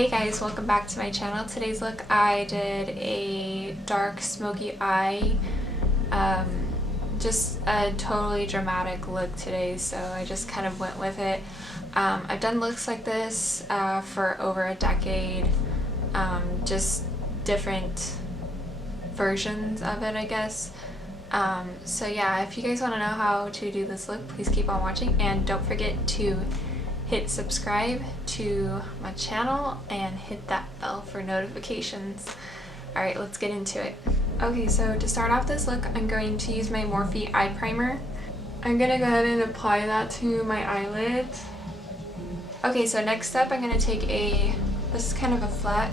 Hey guys, welcome back to my channel. Today's look, I did a dark smoky eye, just a totally dramatic look today, so I just kind of went with it. I've done looks like this for over a decade, just different versions of it, I guess. So yeah, if you guys want to know how to do this look, please keep on watching, and don't forget to hit subscribe to my channel and hit that bell for notifications. Alright, let's get into it. Okay, so to start off this look, I'm going to use my Morphe eye primer. I'm gonna go ahead and apply that to my eyelid. Okay, so next up I'm gonna take this is kind of a flat,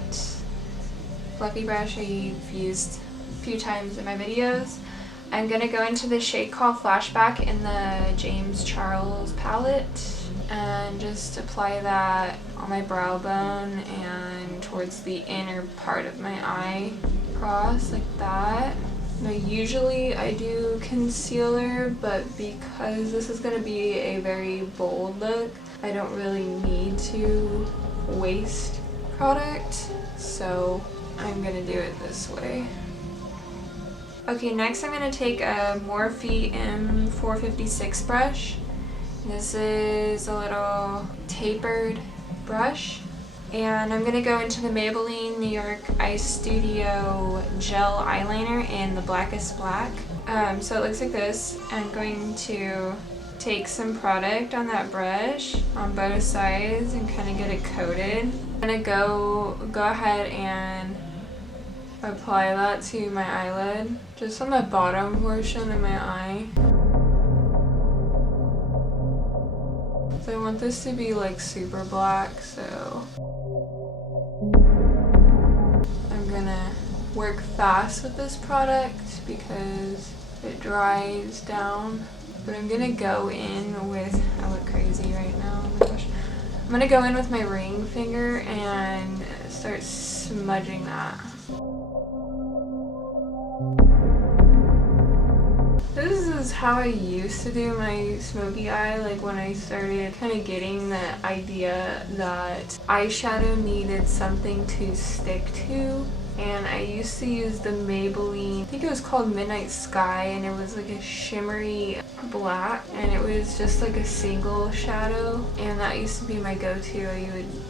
fluffy brush I've used a few times in my videos. I'm gonna go into the shade called Flashback in the James Charles palette and just apply that on my brow bone and towards the inner part of my eye, across like that. Now usually I do concealer, but because this is going to be a very bold look, I don't really need to waste product, so I'm going to do it this way. Okay, next I'm going to take a Morphe M456 brush. This is a little tapered brush, and I'm going to go into the Maybelline New York Eye Studio gel eyeliner in the blackest black. So it looks like this. I'm going to take some product on that brush on both sides and kind of get it coated. I'm going to go ahead and apply that to my eyelid, just on the bottom portion of my eye. So I want this to be like super black, so I'm gonna work fast with this product because it dries down. But I'm gonna go in with, I look crazy right now, oh my gosh. I'm gonna go in with my ring finger and start smudging that. This is how I used to do my smoky eye, like when I started kind of getting the idea that eyeshadow needed something to stick to. And I used to use the Maybelline, I think it was called Midnight Sky, and it was like a shimmery black, and it was just like a single shadow, and that used to be my go-to.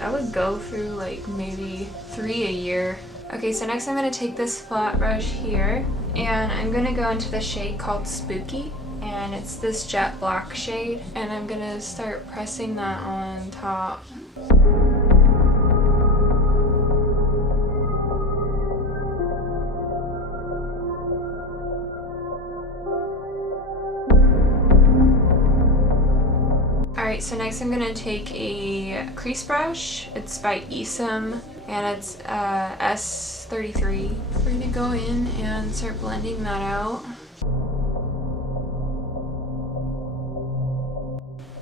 I would go through like maybe 3 a year. Okay, so next I'm going to take this flat brush here, and I'm going to go into the shade called Spooky, and it's this jet black shade, and I'm going to start pressing that on top. Alright, so next I'm going to take a crease brush. It's by Esom, and it's S33. We're going to go in and start blending that out.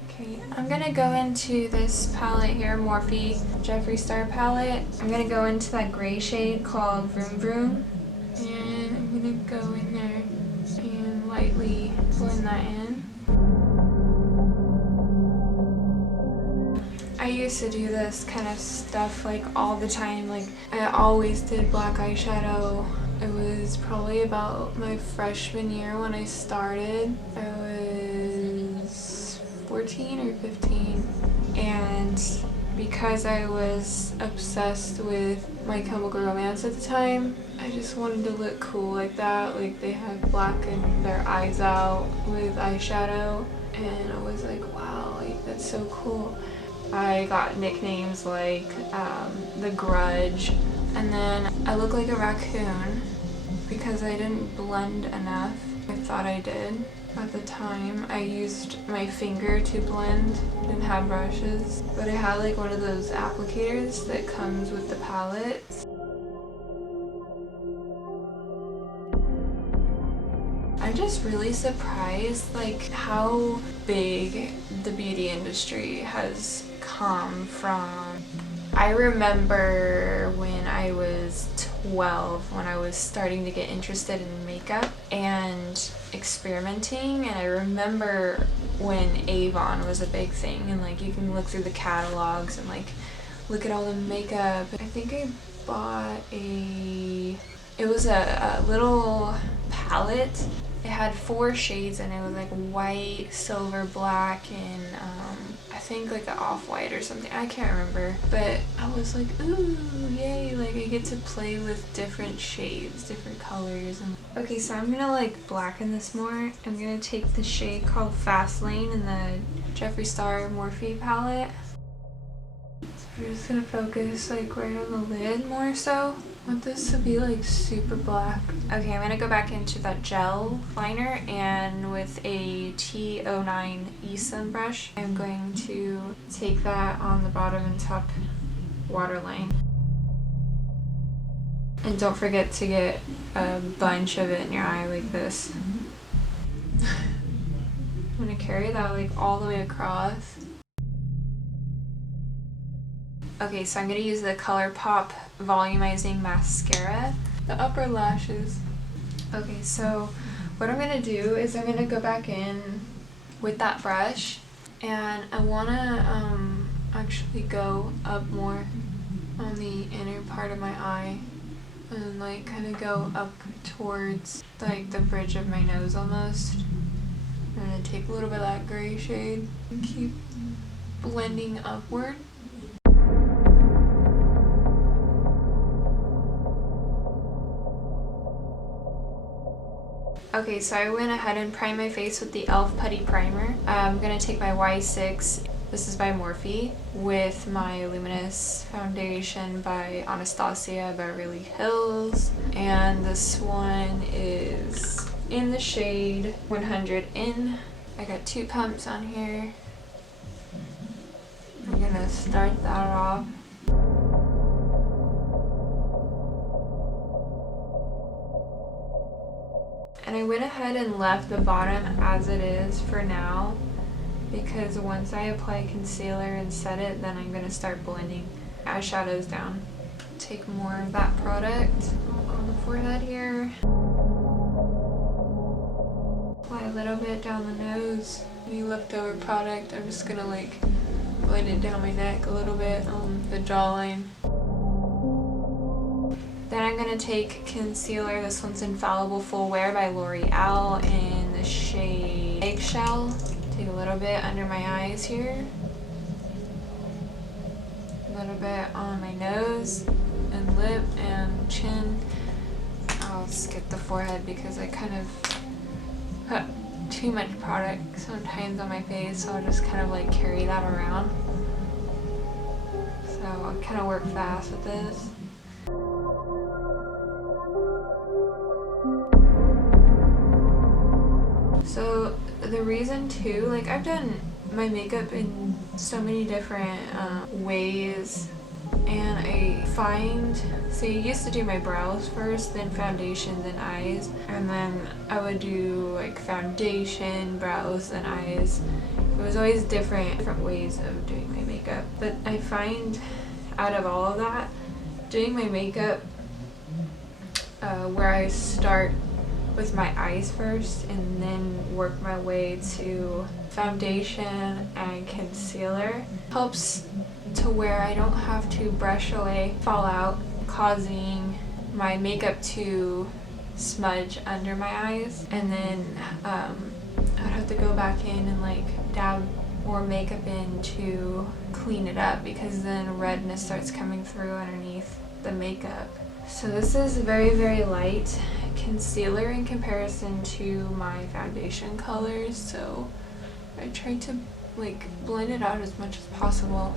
Okay, I'm going to go into this palette here, Morphe Jeffree Star palette. I'm going to go into that gray shade called Vroom Vroom, and I'm going to go in there and lightly blend that in. I used to do this kind of stuff like all the time, like I always did black eyeshadow. It was probably about my freshman year when I started. I was 14 or 15, and because I was obsessed with My Chemical Romance at the time, I just wanted to look cool like that, like they have black in their eyes out with eyeshadow, and I was like, wow, like that's so cool. I got nicknames like The Grudge, and then I look like a raccoon because I didn't blend enough. I thought I did at the time. I used my finger to blend, didn't have brushes, but I had like one of those applicators that comes with the palette. I'm just really surprised like how big the beauty industry has come from. I remember when I was 12, when I was starting to get interested in makeup and experimenting, and I remember when Avon was a big thing, and like you can look through the catalogs and like look at all the makeup. I think I bought it was a little palette. It had 4 shades and it was like white, silver, black, and I think like an off-white or something. I can't remember. But I was like, ooh, yay, like I get to play with different shades, different colors. And okay, so I'm gonna like blacken this more. I'm gonna take the shade called Fast Lane in the Jeffree Star Morphe palette. I'm just gonna focus like right on the lid more so. I want this to be like super black. Okay, I'm gonna go back into that gel liner and with a T09 Esom brush, I'm going to take that on the bottom and top waterline. And don't forget to get a bunch of it in your eye like this. I'm gonna carry that like all the way across. Okay, so I'm going to use the ColourPop Volumizing Mascara, the upper lashes. Okay, so what I'm going to do is I'm going to go back in with that brush, and I want to actually go up more on the inner part of my eye and like kind of go up towards like the bridge of my nose almost. I'm going to take a little bit of that gray shade and keep blending upward. Okay, so I went ahead and primed my face with the e.l.f. Putty Primer. I'm going to take my Y6, this is by Morphe, with my Luminous Foundation by Anastasia Beverly Hills. And this one is in the shade 100 In. I got 2 pumps on here. I'm going to start that off. And I went ahead and left the bottom as it is for now, because once I apply concealer and set it, then I'm going to start blending eyeshadows down. Take more of that product on the forehead here. Apply a little bit down the nose. Any leftover product, I'm just going to like blend it down my neck a little bit on the jawline. Then I'm going to take concealer. This one's Infallible Full Wear by L'Oreal in the shade Eggshell. Take a little bit under my eyes here. A little bit on my nose and lip and chin. I'll skip the forehead because I kind of put too much product sometimes on my face, so I'll just kind of like carry that around. So I'll kind of work fast with this. So the reason too, like I've done my makeup in so many different ways, and I find, so I used to do my brows first, then foundation, then eyes, and then I would do like foundation, brows, then eyes. It was always different ways of doing my makeup, but I find out of all of that, doing my makeup where I start with my eyes first and then work my way to foundation and concealer helps to where I don't have to brush away fallout, causing my makeup to smudge under my eyes, and then I'd have to go back in and like dab more makeup in to clean it up, because then redness starts coming through underneath the makeup. So this is very, very light concealer in comparison to my foundation colors, so I try to like blend it out as much as possible.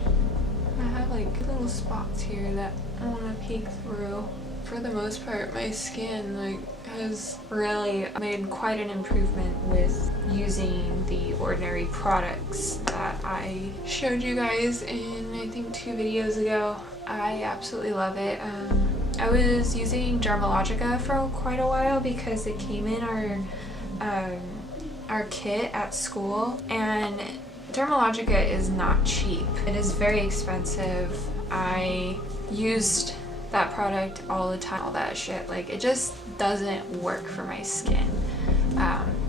I have like little spots here that I want to peek through. For the most part, my skin like has really made quite an improvement with using the Ordinary products that I showed you guys in I think 2 videos ago. I absolutely love it. I was using Dermalogica for quite a while because it came in our kit at school, and Dermalogica is not cheap. It is very expensive. I used that product all the time, all that shit. Like, it just doesn't work for my skin.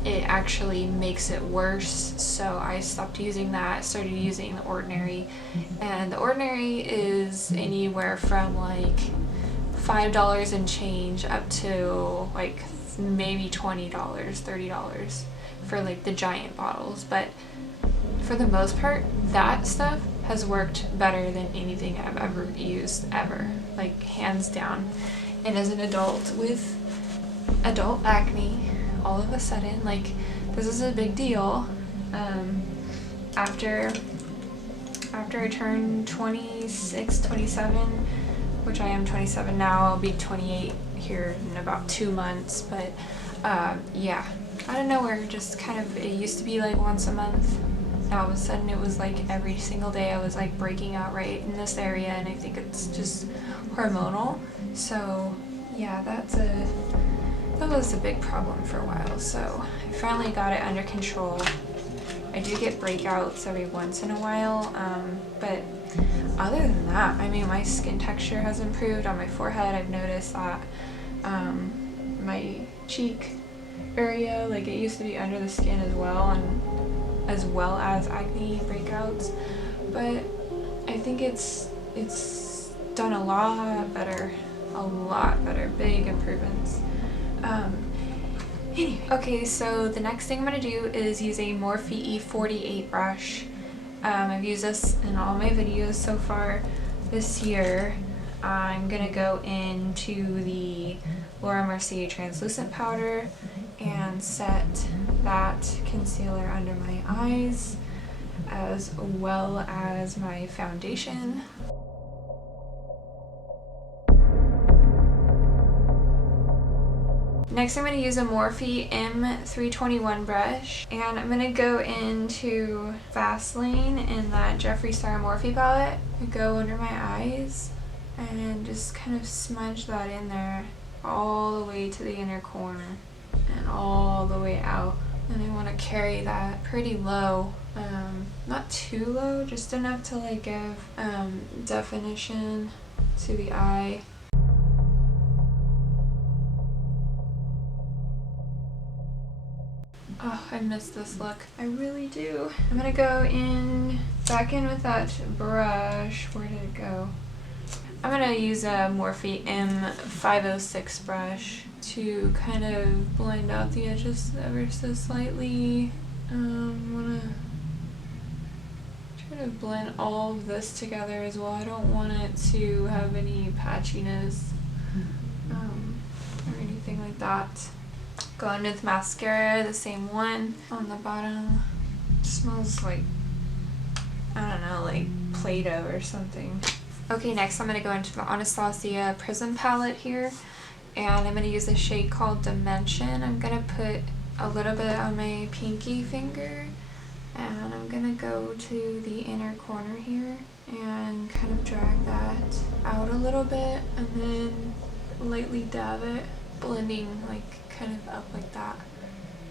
it actually makes it worse. So I stopped using that, started using the Ordinary, and the Ordinary is anywhere from like $5 and change up to like maybe $20, $30 for like the giant bottles. But for the most part, that stuff has worked better than anything I've ever used, ever, like hands down. And as an adult with adult acne, all of a sudden, like, this is a big deal. After I turn 26, 27, which I am 27 now, I'll be 28 here in about 2 months. But yeah, out of nowhere, just kind of, it used to be like once a month. Now all of a sudden it was like every single day I was like breaking out right in this area, and I think it's just hormonal. So yeah, that was a big problem for a while. So I finally got it under control. I do get breakouts every once in a while, but other than that, I mean, my skin texture has improved on my forehead. I've noticed that my cheek area, like, it used to be under the skin as well, and as well as acne breakouts, but I think it's done a lot better, big improvements. Anyway, okay, so the next thing I'm going to do is use a Morphe E48 brush. I've used this in all my videos so far this year. I'm going to go into the Laura Mercier translucent powder and set that concealer under my eyes, as well as my foundation. Next, I'm going to use a Morphe M321 brush, and I'm going to go into Vaseline in that Jeffree Star Morphe palette. I go under my eyes and just kind of smudge that in there all the way to the inner corner and all the way out. And I want to carry that pretty low, not too low, just enough to like give definition to the eye. Oh, I miss this look. I really do. I'm gonna go back in with that brush. Where did it go? I'm gonna use a Morphe M506 brush to kind of blend out the edges ever so slightly. I'm gonna try to blend all of this together as well. I don't want it to have any patchiness or anything like that. Going with mascara, the same one on the bottom. It smells like, I don't know, like Play-Doh or something. Okay, next I'm going to go into the Anastasia Prism palette here, and I'm going to use a shade called Dimension. I'm going to put a little bit on my pinky finger, and I'm going to go to the inner corner here and kind of drag that out a little bit, and then lightly dab it, blending like kind of up like that.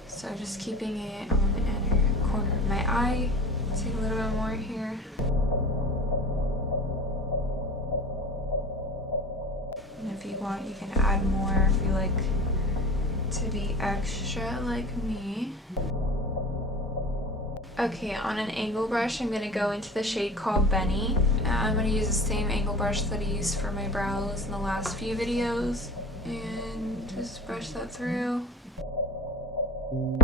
So just keeping it on the inner corner of my eye. Take a little bit more here. And if you want, you can add more if you like to be extra like me. Okay, on an angle brush, I'm going to go into the shade called Benny. I'm going to use the same angle brush that I used for my brows in the last few videos, and just brush that through. I'm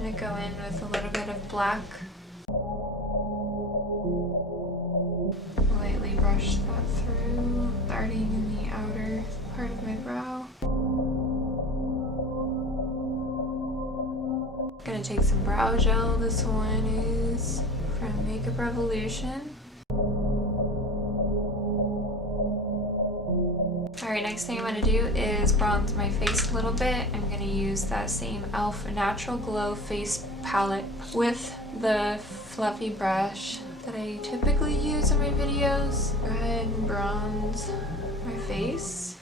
going to go in with a little bit of black. Lightly brush that through, starting in the outer part of my brow. Gonna take some brow gel. This one is from Makeup Revolution. Alright, next thing I'm going to do is bronze my face a little bit. I'm going to use that same e.l.f. Natural Glow face palette with the fluffy brush that I typically use in my videos. Go ahead and bronze my face.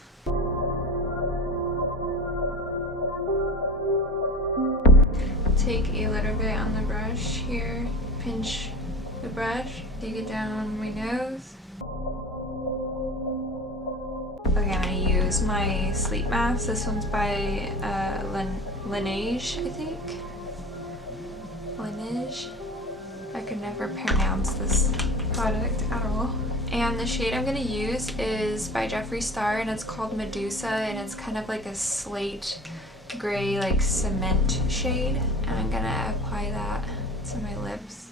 take a little bit on the brush here, pinch the brush, take it down my nose. Okay, I'm gonna use my sleep mask. This one's by Laneige, I think. Laneige. I could never pronounce this product at all. And the shade I'm gonna use is by Jeffree Star, and it's called Medusa, and it's kind of like a slate gray, like cement shade. And I'm gonna apply that to my lips.